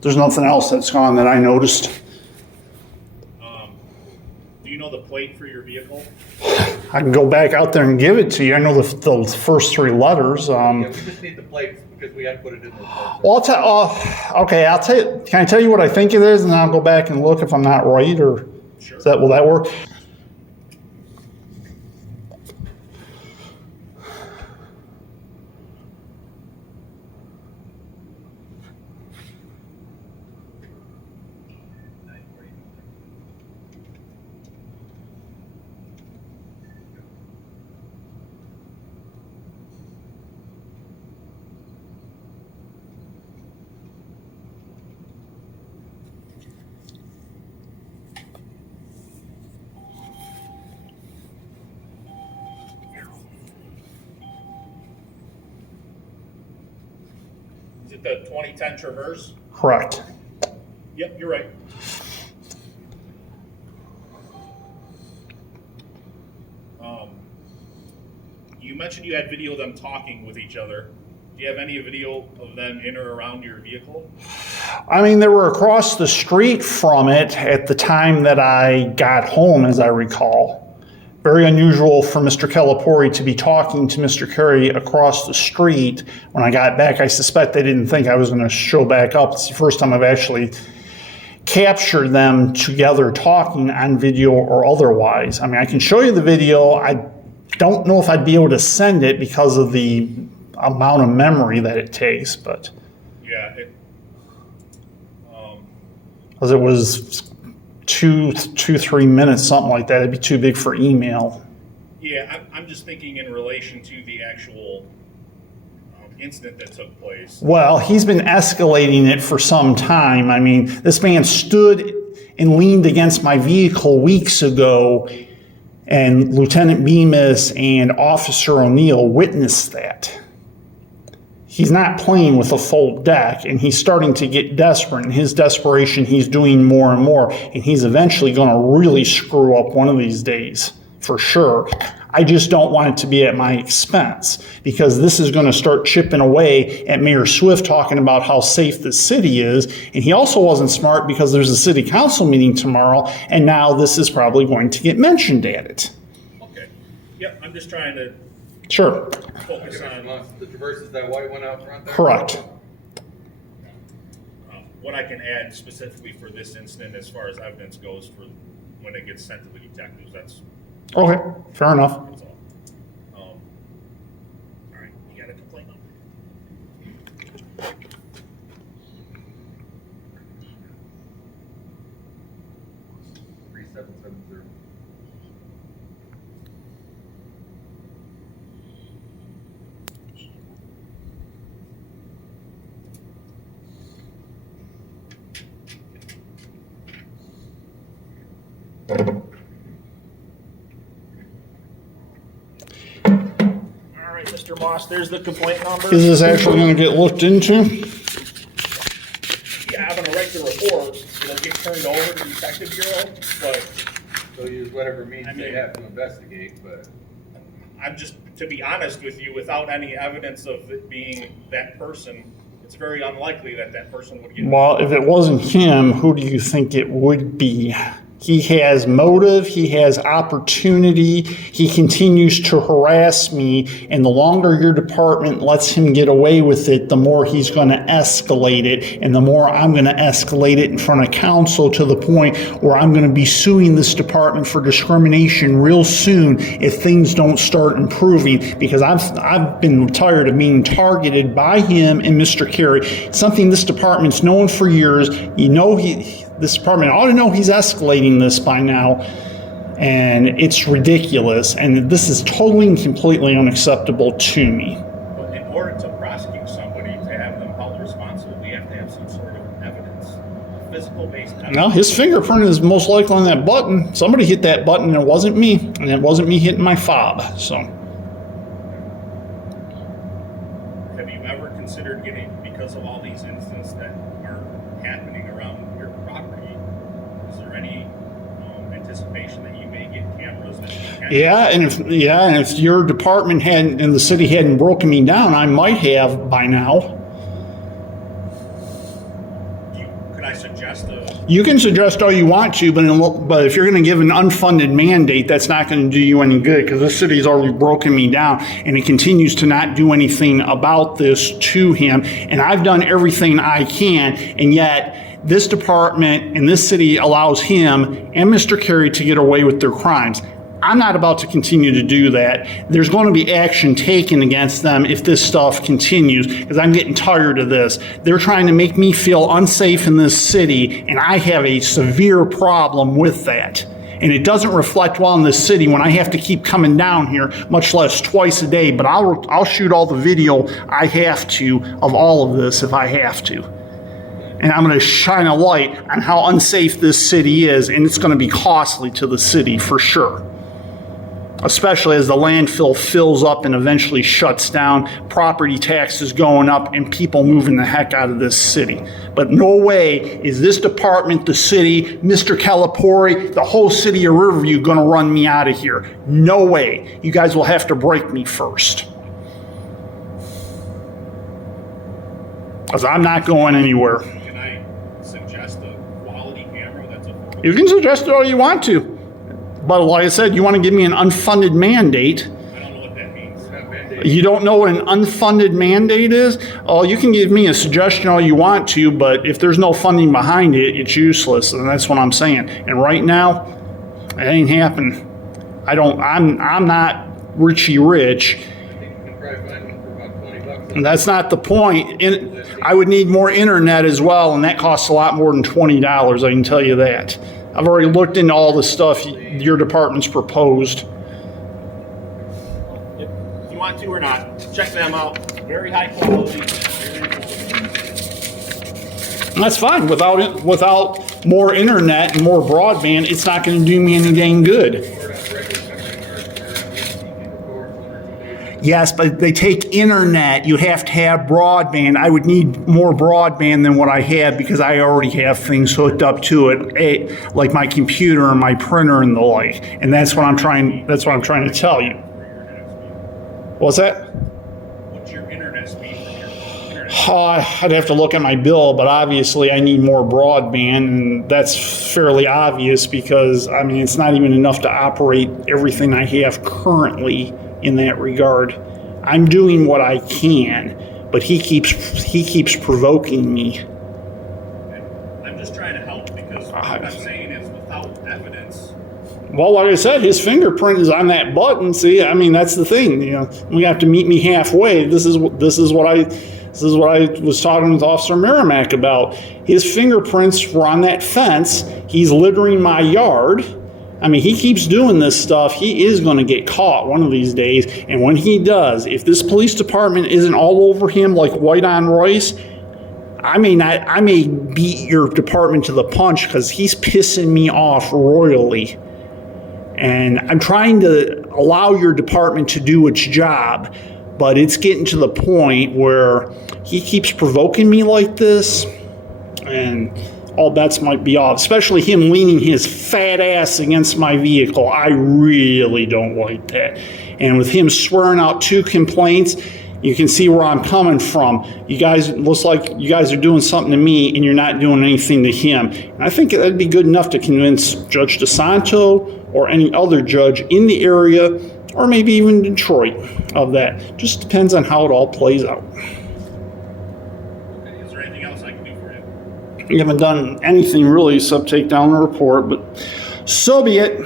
There's nothing else that's gone that I noticed. Do you know the plate for your vehicle? I can go back out there and give it to you. I know the first three letters. Yeah, we just need the plates because we had to put it in the report. Well, okay, I'll tell you. Can I tell you what I think it is, and then I'll go back and look if I'm not right, or Sure. will that work? Is it the 2010 Traverse? Correct. Yep, you're right. You mentioned you had video of them talking with each other. Do you have any video of them in or around your vehicle? I mean, they were across the street from it at the time that I got home, as I recall. Very unusual for Mr. Calipori to be talking to Mr. Carey across the street. When I got back, I suspect they didn't think I was going to show back up. It's the first time I've actually captured them together talking on video or otherwise. I mean, I can show you the video. I don't know if I'd be able to send it because of the amount of memory that it takes, but Yeah. because it was 3 minutes, something like that. It'd be too big for email. Yeah, I'm just thinking in relation to the actual incident that took place. Well, he's been escalating it for some time. I mean, this man stood and leaned against my vehicle weeks ago, and Lieutenant Bemis and Officer O'Neill witnessed that. He's not playing with a full deck, and he's starting to get desperate. In his desperation, he's doing more and more, and he's eventually going to really screw up one of these days, for sure. I just don't want it to be at my expense, because this is going to start chipping away at Mayor Swift talking about how safe the city is. And he also wasn't smart because there's a city council meeting tomorrow, and now this is probably going to get mentioned at it. Okay. Yep, I'm just trying to Sure. focus on The Traverse is that white one out front there? Correct. what I can add specifically for this incident as far as evidence goes for when it gets sent to the detectives. That's Okay, fair enough. all. All right, you got a complaint number? 3770. All right, Mr. Moss, there's the complaint number. Is this actually going to get looked into? Yeah, I'm gonna write the report. It'll get turned over to the detective bureau, but They'll use whatever means I they mean- have to investigate, but I'm just, to be honest with you, without any evidence of it being that person, it's very unlikely that that person would get. Well, if it wasn't him, who do you think it would be? He has motive, he has opportunity, he continues to harass me, and the longer your department lets him get away with it, the more he's going to escalate it, and the more I'm going to escalate it in front of council to the point where I'm going to be suing this department for discrimination real soon if things don't start improving, because I've been tired of being targeted by him and Mr. Carey. It's something this department's known for years. You know, this department ought to know he's escalating this by now, and it's ridiculous, and this is totally and completely unacceptable to me. But in order to prosecute somebody, to have them held responsible, we have to have some sort of evidence, physical-based evidence. Now, his fingerprint is most likely on that button. Somebody hit that button, and it wasn't me, and it wasn't me hitting my fob, so. Have you ever considered getting, because of all these incidents that are cameras. Okay? And if your department hadn't and the city hadn't broken me down, I might have by now. Could I suggest a? You can suggest all you want to, but if you're going to give an unfunded mandate, that's not going to do you any good because the city's already broken me down and it continues to not do anything about this to him. And I've done everything I can, and yet this department and this city allows him and Mr. Carey to get away with their crimes. I'm not about to continue to do that. There's going to be action taken against them if this stuff continues because I'm getting tired of this. They're trying to make me feel unsafe in this city, and I have a severe problem with that. And it doesn't reflect well in this city when I have to keep coming down here, much less twice a day. But I'll shoot all the video I have to of all of this if I have to. And I'm going to shine a light on how unsafe this city is, and it's going to be costly to the city for sure. Especially as the landfill fills up and eventually shuts down, property taxes going up, and people moving the heck out of this city. But no way is this department, the city, Mr. Calipari, the whole city of Riverview going to run me out of here. No way. You guys will have to break me first. Because I'm not going anywhere. Can I suggest a quality camera that's affordable? You can suggest it all you want to. But like I said, you want to give me an unfunded mandate. I don't know what that means. We're not mandating. You don't know what an unfunded mandate is? Oh, you can give me a suggestion all you want to, but if there's no funding behind it, it's useless, and that's what I'm saying. And right now, it ain't happening. I'm not Richie Rich. I think you can probably find one for about $20. And that's not the point. I would need more internet as well, and that costs a lot more than $20, I can tell you that. I've already looked into all the stuff your department's proposed. If you want to or not, check them out. Very high quality. That's fine. Without more internet and more broadband, it's not going to do me any dang good. Yes, but they take internet. You have to have broadband. I would need more broadband than what I have because I already have things hooked up to it, like my computer and my printer and the like. And that's what I'm trying to tell you. What's that? What's your internet speed from your internet? I'd have to look at my bill, but obviously I need more broadband, and that's fairly obvious because, I mean, it's not even enough to operate everything I have currently in that regard. I'm doing what I can, but he keeps provoking me. I'm just trying to help because what I'm saying is without evidence. Well, like I said, his fingerprint is on that button. See, I mean, that's the thing. You know, we have to meet me halfway. This is what I was talking with Officer Merrimack about. His fingerprints were on that fence. He's littering my yard. I mean, he keeps doing this stuff. He is going to get caught one of these days. And when he does, if this police department isn't all over him like white on rice, I may beat your department to the punch because he's pissing me off royally. And I'm trying to allow your department to do its job, but it's getting to the point where he keeps provoking me like this, and all bets might be off, especially him leaning his fat ass against my vehicle. I really don't like that. And with him swearing out 2 complaints, you can see where I'm coming from. You guys, it looks like you guys are doing something to me and you're not doing anything to him. And I think that'd be good enough to convince Judge DeSanto or any other judge in the area, or maybe even Detroit, of that. Just depends on how it all plays out. Is there anything else I can do for you? You haven't done anything really except take down the report, but so be it.